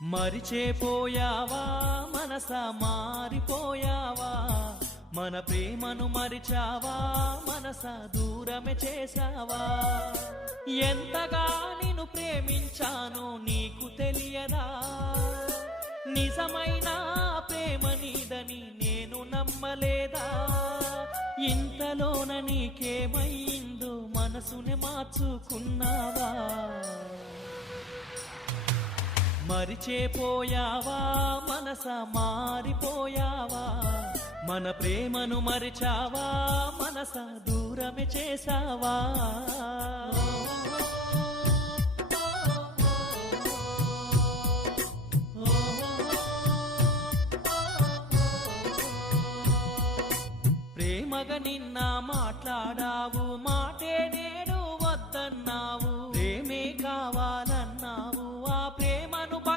మరిచేపోయావా మనసా మారిపోయావా మన ప్రేమను మరిచావా మనసా దూరమే చేసావా ఎంతగా నిన్ను ప్రేమించానో నీకు తెలియదా నిజమైన ప్రేమ నీదని నేను నమ్మలేదా ఇంతలోన నీకేమైందో మనసునే మార్చుకున్నావా మరిచేపోయావా మనసా మారిపోయావా మన ప్రేమను మరిచావా మనసా దూరమే చేసావా ప్రేమగా నిన్న మాట్లాడావు